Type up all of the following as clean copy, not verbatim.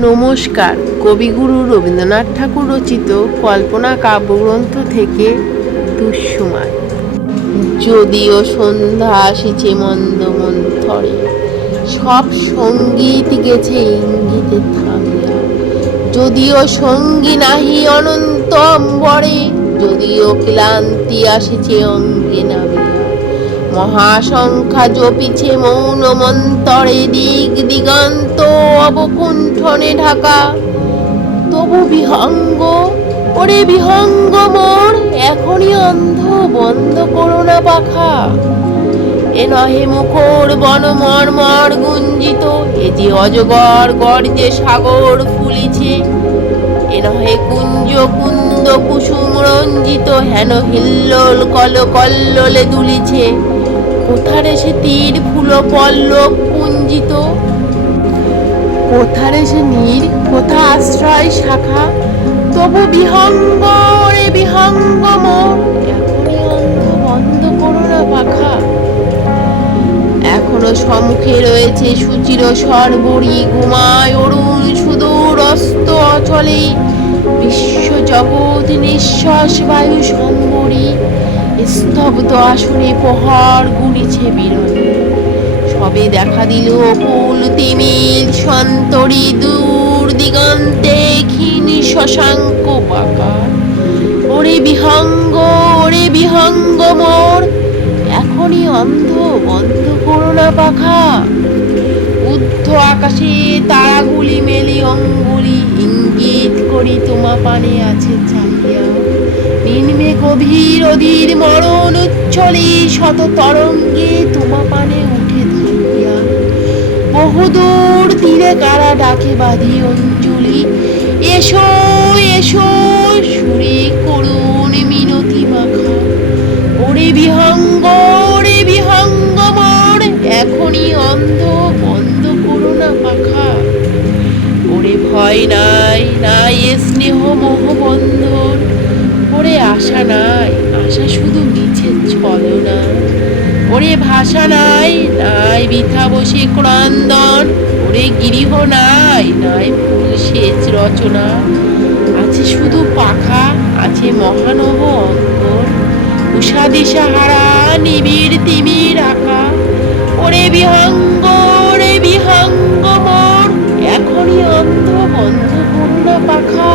নমস্কার। কবিগুরু রবীন্দ্রনাথ ঠাকুর রচিত কল্পনা কাব্যগ্রন্থ থেকে দুঃসময়। যদিও সন্ধ্যা আসিছে মন্দ মন্থরে, সব সঙ্গীত গেছে ইঙ্গিতে থামিয়া। যদিও সঙ্গী নাহি অনন্ত অম্বরে, যদিও ক্লান্তি আসিছে অঙ্গে নামিয়া। মহাসংখ্যা জপিছে মৌন মন্তরে, দিক দিগন্ত অবকুণ্ঠনে ঢাকা। তবু বিহঙ্গ, ওরে বিহঙ্গ মোর, এখনই অন্ধ, বন্ধ করো না পাখা। এ নহে মুখর বন মর্মর গুঞ্জিত, এ যে অজগর গর্জে সাগর ফুলিছে। এ নহে কুঞ্জ কুন্দ কুসুম রঞ্জিত, হেন হিল্লোল কল কল্লোলে দুলিছে। কোথারে সে তীর ফুল পল্লব পুঞ্জিত, কোথারে সে নীর, কোথা আশ্রয় শাখা। তবু বিহঙ্গ, রে বিহঙ্গ মোর, এখনই অন্ধ, বন্ধ করো না পাখা। এখনো সম্মুখে রয়েছে সুচির সর্বরী, ঘুমায় অরুণ সুদূর অস্ত অচলে। বিশ্ব জগৎ নিঃশ্বাস বায়ু সম্বরী, স্তব্ধ আসনে প্রহর গুনিছে বিরলে। সবে দেখা দিল কুল তিমির সন্তরী, দূর দিগন্তে ক্ষীণ শশাঙ্ক বাঁকা। ওরে বিহঙ্গ, ওরে বিহঙ্গ মোর, এখনই অন্ধ, বন্ধ করো না পাখা। ঊর্ধ্ব আকাশে তারাগুলি মেলি অঙ্গুলি, ইঙ্গিত করি তোমা পানে আছে চাহিয়া। নিম্নে গভীর অধীর মরণ উচ্ছলি, শত তরঙ্গে তোমা পানে উঠে ধাইয়া। বহুদূর তীরে কারা ডাকে বাঁধি অঞ্জলি, এসো এসো সুরে করুণ মিনতি মাখা। ওরে বিহঙ্গ, ওরে বিহঙ্গ মোর, এখনই অন্ধ, বন্ধ করো না পাখা। ওরে ভয় নাই, নাই এ স্নেহ মোহ বন্ধন, ওরে আশা নাই, আশা শুধু মিছে ছলনা। ওরে ভাষা নাই, নাই বৃথা বসে ক্রন্দন, ওরে গৃহ নাই, নাই ফুল সেচ রচনা। আছে শুধু পাখা, আছে মহানব অঙ্গন, উষা দিশাহারা নিবিড় তিমির আঁকা। ওরে বিহঙ্গ, ওরে বিহঙ্গ মোর, এখনই অন্ধ, বন্ধ করো না পাখা।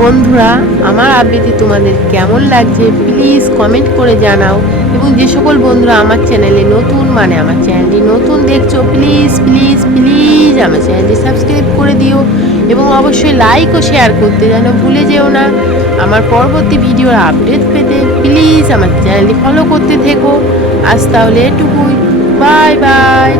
বন্ধুরা, আমার আবৃত্তি তোমাদের কেমন লাগছে প্লিজ কমেন্ট করে জানাও। এবং যে সকল বন্ধুরা আমার চ্যানেলে নতুন, মানে আমার চ্যানেলটি নতুন দেখছো, প্লিজ প্লিজ প্লিজ আমার চ্যানেলটি সাবস্ক্রাইব করে দিও। এবং অবশ্যই লাইক ও শেয়ার করতে যেন ভুলে যেও না। আমার পরবর্তী ভিডিওর আপডেট পেতে প্লিজ আমার চ্যানেলটি ফলো করতে থেকো। আজ তাহলে এটুকুই, বাই বাই।